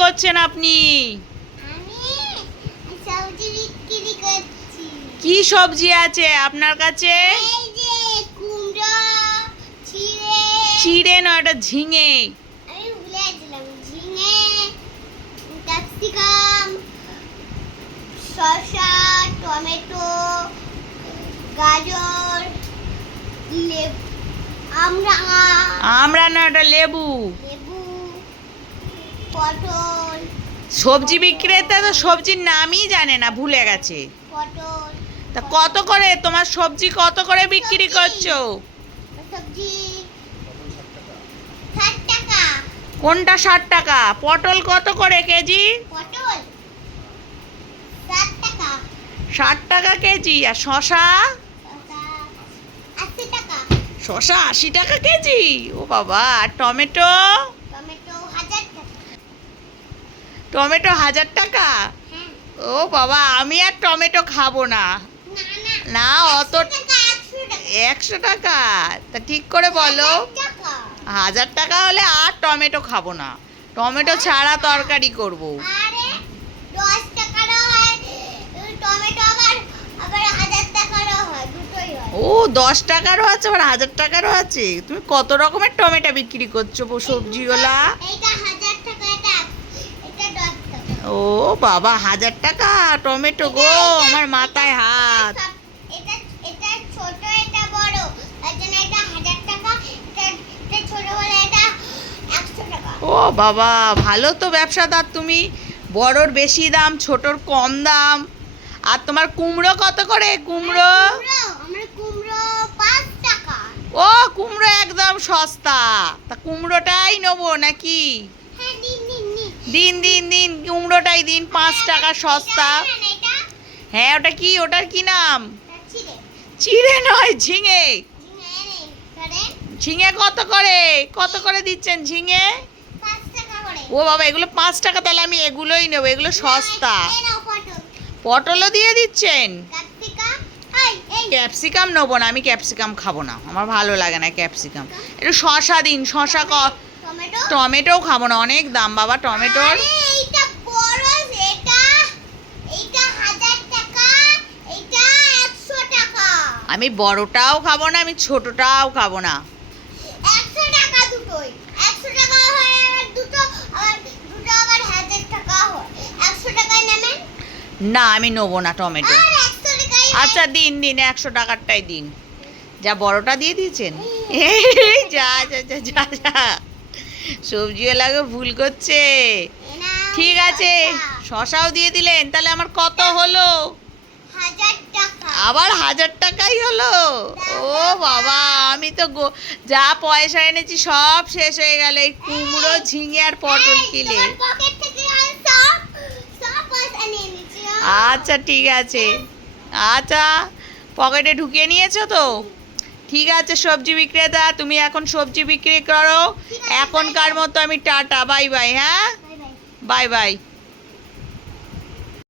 করছেন আপনি? কি সবজি আছে আপনার কাছে? চিড়ে না ওটা ঝিঙে। শসা টমেটো গাজর আমরা আমরা না ওটা লেবু। পটল। সবজি বিক্রেতা তো সবজির নামই জানে না ভুলে গেছে। পটল। তা কত করে? তোমার সবজি কত করে বিক্রি করছ? সবজি টাকা। কোনটা ষাট টাকা? পটল কত করে কেজি? পটল ষাট টাকা। ষাট টাকা কেজি। আর শশা? শসা আশি টাকা। শশা আশি টাকা কেজি? ও বাবা আর টমেটো হাজার টাকা টমেটো হাজার টাকা? ও বাবা আমি আর টমেটো খাব না। না অত একশো টাকা। তা ঠিক করে বলো। হাজার টাকা হলে আর টমেটো খাব না। টমেটো ছাড়া তরকারি করব। ও দশ টাকারও আছে আবার হাজার টাকারও আছে। তুমি কত রকমের টমেটো বিক্রি করছ গো সবজিওয়ালা এইটা হাজার টাকা এটা এটা দশ টাকা ও বাবা হাজার টাকা টমেটো গো আমার মাথায় হাত। ও বাবা ভালো তো ব্যবসাদার তুমি। বড়র বেশি দাম ছোটর কম দাম। আর তোমার কুমড়ো কত করে কুমড়ো? টাকা। ও কুমড়ো একদম সস্তা। তা কুমড়োটাই নেব নাকি? হ্যাঁ দিন দিন দিন, কুমড়োটাই দিন, পাঁচ টাকা সস্তা। হ্যাঁ ওটা কি? ওটার কি নাম? চিড়ে নয়, ঝিঙে। ঝিঙে কত করে? কত করে দিচ্ছেন ঝিঙে? ও বাবা, এগুলো পাঁচ টাকা, তাহলে আমি এগুলোই নেব, এগুলো সস্তা। পটলও দিয়ে দিচ্ছেন? ক্যাপসিকাম নেব না, আমি ক্যাপসিকাম খাব না, আমার ভালো লাগে না ক্যাপসিকাম। একটু শশা দিন, শশা ক টমেটো? টমেটোও খাব না অনেক দাম বাবা টমেটোর। আমি বড়টাও খাব না আমি ছোটটাও খাব না। না আমি নেব না টমেটো। আচ্ছা দিন দিন একশো টাকারটাই দিন। যা বড়টা দিয়ে দিয়েছেন। এই যা যা যা যা যা। সবজিওয়ালাকে ভুল করছে। ঠিক আছে শশাও দিয়ে দিলেন তাহলে আমার কত হলো? আবার হাজার টাকাই হলো? ও বাবা আমি তো যা পয়সা এনেছি সব শেষ হয়ে গেল এই কুমড়ো ঝিঙে আর পটল নিচ্ছি আচ্ছা ঠিক আছে। আচ্ছা পকেটে ঢুকিয়ে নিয়েছো তো? ঠিক আছে সবজি বিক্রেতা তুমি এখন সবজি বিক্রি করো। এখনকার মতো আমি টাটা বাই বাই হ্যাঁ? Bye bye